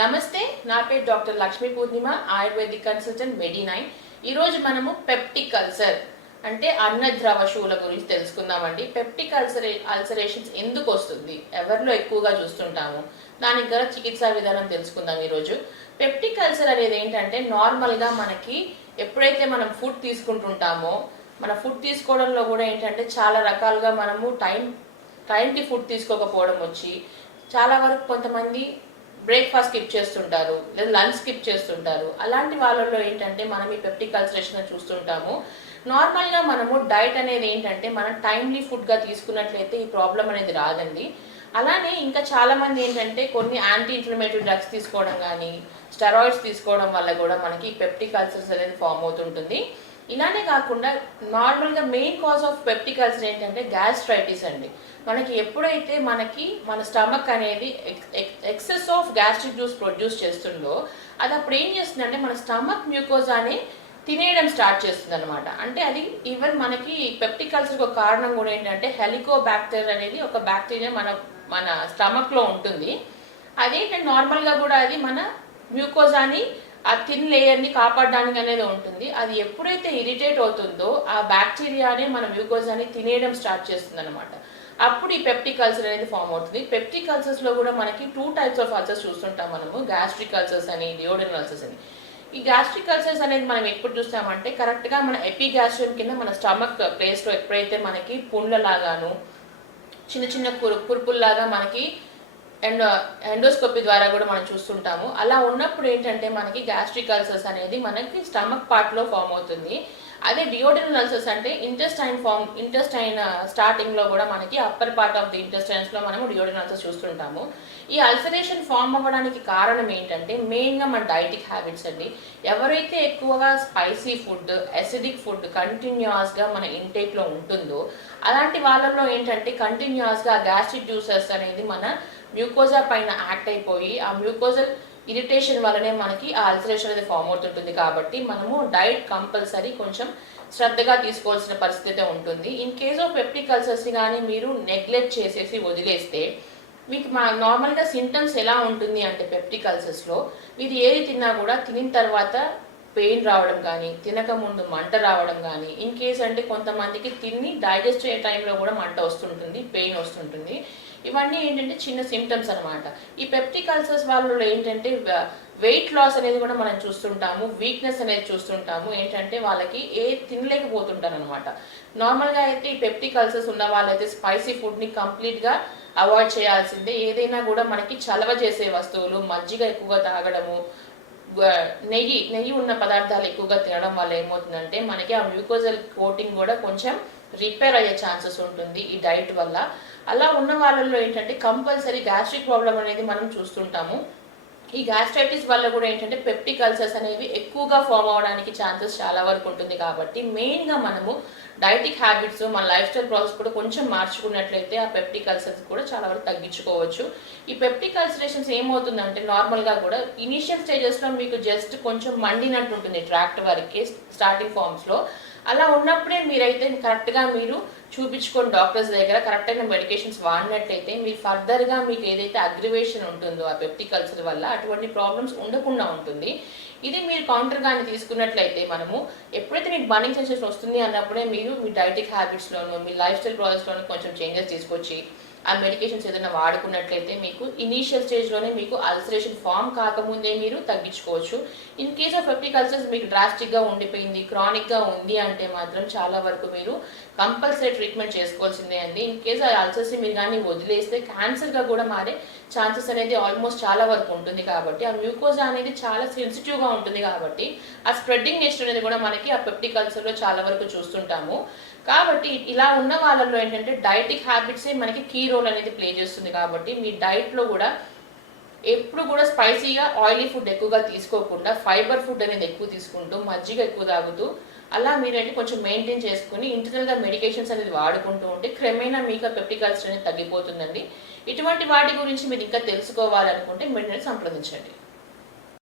నమస్తే నా పేరు doctor Lakshmi Purnima ayurvedic consultant Medinine ఈరోజు మనము పెప్టిక్ అల్సర్ అంటే అన్నద్రవ శువుల గురించి తెలుసుకుందామండి. పెప్టిక్ అల్సరే అల్సరేషన్స్ ఎందుకు వస్తుంది? ఎవరిలో ఎక్కువగా చూస్తుంటాము? దానికి గల చికిత్సా విధానం తెలుసుకుందాం ఈరోజు పెప్టిక్ అల్సర్ అనేది ఏంటంటే నార్మల్గా మనకి ఎప్పుడైతే మనం ఫుడ్ తీసుకుంటుంటామో మన ఫుడ్ తీసుకోవడంలో కూడా ఏంటంటే చాలా రకాలుగా మనము టైం టైంకి ఫుడ్ తీసుకోకపోవడం వచ్చి చాలా వరకు కొంతమంది బ్రేక్ఫాస్ట్ స్కిప్ చేస్తుంటారు లేదా లంచ్ స్కిప్ చేస్తుంటారు. అలాంటి వాళ్ళలో ఏంటంటే మనం ఈ పెప్టిక్ అల్సరేషన్ చూస్తుంటాము. నార్మల్గా మనము డైట్ అనేది ఏంటంటే మనం టైమ్లీ ఫుడ్గా తీసుకున్నట్లయితే ఈ ప్రాబ్లం అనేది రాదండి. అలానే ఇంకా చాలామంది ఏంటంటే కొన్ని యాంటీ ఇన్ఫ్లమేటరీ డ్రగ్స్ తీసుకోవడం కానీ స్టెరాయిడ్స్ తీసుకోవడం వల్ల కూడా మనకి పెప్టిక్ అల్సర్స్ అనేది ఫామ్ అవుతుంటుంది. ఇలానే కాకుండా నార్మల్గా main cause of peptic ulcer ఏంటంటే గ్యాస్ట్రైటిస్ అండి. మనకి ఎప్పుడైతే మనకి మన స్టమక్ అనేది excess of gastric juice produce చేస్తుందో అది అప్పుడు ఏం చేస్తుందంటే మన స్టమక్ మ్యూకోజాని తినేయడం స్టార్ట్ చేస్తుంది అనమాట అంటే అది ఈవెన్ మనకి పెప్టిక్ అల్సర్కి ఒక కారణం కూడా ఏంటంటే హెలికో బ్యాక్టీరియా అనేది ఒక బ్యాక్టీరియా మన మన స్టమక్లో ఉంటుంది. అదేంటంటే నార్మల్గా కూడా అది మన మ్యూకోజాని ఆ థిన్ లేయర్ని కాపాడడానికి అనేది ఉంటుంది. అది ఎప్పుడైతే ఇరిటేట్ అవుతుందో ఆ బ్యాక్టీరియానే మన మ్యూకోజాని తినేయడం స్టార్ట్ చేస్తుంది అనమాట అప్పుడు ఈ పెప్టిక్ అల్సర్ అనేది ఫామ్ అవుతుంది. పెప్టిక్ అల్సర్స్లో కూడా మనకి టూ టైప్స్ ఆఫ్ అల్సర్స్ చూస్తుంటాం మనము. గ్యాస్ట్రిక్ అల్సర్స్ అని లియోడన్ అల్సర్స్ అని. ఈ గ్యాస్ట్రిక్ అల్సర్స్ అనేది మనం ఎప్పుడు చూస్తామంటే కరెక్ట్గా మన ఎపిగాస్ట్రియం కింద మన స్టమక్ ప్లేస్లో ఎప్పుడైతే మనకి పుండ్లలాగాను చిన్న చిన్న కురు కురుపుల్లాగా మనకి ఎండో ఎండోస్కోపీ ద్వారా కూడా మనం చూస్తుంటాము. అలా ఉన్నప్పుడు ఏంటంటే మనకి గ్యాస్ట్రిక్ అల్సర్స్ అనేది మనకి స్టమక్ పార్ట్లో ఫామ్ అవుతుంది. అదే డియోడినల్ అల్సర్స్ అంటే ఇంటెస్టైన్ ఫామ్ ఇంటెస్టైన్ స్టార్టింగ్లో కూడా మనకి అప్పర్ పార్ట్ ఆఫ్ ది ఇంటెస్టైన్స్లో మనం మనము అల్సర్స్ చూస్తుంటాము. ఈ అల్సరేషన్ ఫామ్ అవ్వడానికి కారణం ఏంటంటే మెయిన్గా మన డైటిక్ హ్యాబిట్స్ అండి. ఎవరైతే ఎక్కువగా స్పైసీ ఫుడ్ అసిడిక్ ఫుడ్ కంటిన్యూస్గా మన ఇంటేక్లో ఉంటుందో అలాంటి వాళ్ళలో ఏంటంటే కంటిన్యూస్గా గ్యాస్ట్రిక్ జ్యూసెస్ అనేది మన మ్యూకోజా పైన యాక్ట్ అయిపోయి ఆ మ్యూకోజల్ ఇరిటేషన్ వల్లనే మనకి ఆ అల్సరేషన్ అనేది ఫామ్ అవుతుంటుంది కాబట్టి మనము డైట్ కంపల్సరీ కొంచెం శ్రద్ధగా తీసుకోవాల్సిన పరిస్థితి ఉంటుంది. In case of peptic ulcers కానీ మీరు నెగ్లెక్ట్ చేసేసి వదిలేస్తే మీకు మా నార్మల్గా సింటమ్స్ ఎలా ఉంటుంది అంటే పెప్టిక్ అల్సర్స్లో మీరు ఏది తిన్నా కూడా తినిన తర్వాత పెయిన్ రావడం కానీ తినక ముందు మంట రావడం కానీ ఇన్ కేస్ అంటే కొంతమందికి తిని డైజెస్ట్ అయ్యే టైంలో కూడా మంట వస్తుంటుంది పెయిన్ వస్తుంటుంది. ఇవన్నీ ఏంటంటే చిన్న సిమ్టమ్స్ అనమాట ఈ పెప్టిక్ అల్సర్స్ వాళ్ళు ఏంటంటే వెయిట్ లాస్ అనేది కూడా మనం చూస్తుంటాము వీక్నెస్ అనేది చూస్తుంటాము. ఏంటంటే వాళ్ళకి ఏ తినలేకపోతుంటారు అనమాట నార్మల్గా అయితే ఈ పెప్టిక్ అల్సర్స్ ఉన్న వాళ్ళైతే స్పైసీ ఫుడ్ని కంప్లీట్గా అవాయిడ్ చేయాల్సిందే. ఏదైనా కూడా మనకి చలవ చేసే వస్తువులు మజ్జిగ ఎక్కువగా తాగడము నెయ్యి నెయ్యి ఉన్న పదార్థాలు ఎక్కువగా తినడం వల్ల ఏమవుతుందంటే మనకి ఆ మ్యూకోజల్ కోటింగ్ కూడా కొంచెం రిపేర్ అయ్యే ఛాన్సెస్ ఉంటుంది ఈ డైట్ వల్ల. అలా ఉన్న వాళ్ళల్లో ఏంటంటే కంపల్సరీ గ్యాస్ట్రిక్ ప్రాబ్లం అనేది మనం చూస్తుంటాము. ఈ గ్యాస్ట్రైటిస్ వల్ల కూడా ఏంటంటే పెప్టిక్ అల్సర్స్ అనేవి ఎక్కువగా ఫామ్ అవడానికి ఛాన్సెస్ చాలా వరకు ఉంటుంది కాబట్టి మెయిన్గా మనము డైటిక్ హ్యాబిట్స్ మన లైఫ్ స్టైల్ ప్రాసెస్ కూడా కొంచెం మార్చుకున్నట్లయితే ఆ పెప్టిక్ అల్సర్స్ కూడా చాలా వరకు తగ్గించుకోవచ్చు. ఈ పెప్టిక్ అల్సరేషన్స్ ఏమవుతుందంటే నార్మల్గా కూడా ఇనీషియల్ స్టేజెస్లో మీకు జస్ట్ కొంచెం మండినట్టు ఉంటుంది ట్రాక్ట్ వరకే స్టార్టింగ్ ఫామ్స్లో అలా ఉన్నప్పుడే మీరైతే కరెక్ట్గా మీరు చూపించుకొని డాక్టర్స్ దగ్గర కరెక్ట్ అయిన మెడికేషన్స్ వాడినట్లయితే మీరు ఫర్దర్గా మీకు ఏదైతే అగ్రివేషన్ ఉంటుందో ఆ పెప్టిక్ అల్సర్ వల్ల అటువంటి ప్రాబ్లమ్స్ ఉండకుండా ఉంటుంది. ఇది మీరు కౌంటర్ కానీ తీసుకున్నట్లయితే మనము ఎప్పుడైతే మీకు బర్నింగ్ సెన్సేషన్ వస్తుంది అన్నప్పుడే మీరు మీ డైటిక్ హ్యాబిట్స్లోనూ మీ లైఫ్ స్టైల్ ప్రాసెస్లోనూ కొంచెం చేంజెస్ తీసుకొచ్చి ఆ మెడికేషన్స్ ఏదైనా వాడుకున్నట్లయితే మీకు ఇనీషియల్ స్టేజ్లోనే మీకు అల్సరేషన్ ఫామ్ కాకముందే మీరు తగ్గించుకోవచ్చు. In case of peptic ulcers మీకు డ్రాస్టిక్గా ఉండిపోయింది క్రానిక్గా ఉంది అంటే మాత్రం చాలా వరకు మీరు కంపల్సరీ ట్రీట్మెంట్ చేసుకోవాల్సిందే అండి. ఇన్ కేస్ ఆ అల్సర్స్ మీరు కానీ వదిలేస్తే క్యాన్సర్గా కూడా మారే ఛాన్సెస్ అనేది ఆల్మోస్ట్ చాలా వరకు ఉంటుంది కాబట్టి ఆ మ్యూకోజా అనేది చాలా సెన్సిటివ్గా ఉంటుంది కాబట్టి ఆ స్ప్రెడ్డింగ్ నేచర్ అనేది కూడా మనకి ఆ పెప్టిక్ అల్సర్లో చాలా వరకు చూస్తుంటాము. కాబట్టి ఇలా ఉన్న వాళ్ళలో ఏంటంటే డైటిక్ హ్యాబిట్సే మనకి కీ రోల్ అనేది ప్లే చేస్తుంది కాబట్టి మీ డైట్లో కూడా ఎప్పుడు కూడా స్పైసీగా ఆయిలీ ఫుడ్ ఎక్కువగా తీసుకోకుండా ఫైబర్ ఫుడ్ అనేది ఎక్కువ తీసుకుంటూ మజ్జిగ ఎక్కువ తాగుతూ అలా మీరంటే కొంచెం మెయింటైన్ చేసుకుని ఇంటర్నల్గా మెడికేషన్స్ అనేది వాడుకుంటూ ఉంటే క్రమేణా మీకు పెప్టిక్ అనేది తగ్గిపోతుందండి. ఇటువంటి వాటి గురించి మీరు ఇంకా తెలుసుకోవాలనుకుంటే మీరు సంప్రదించండి.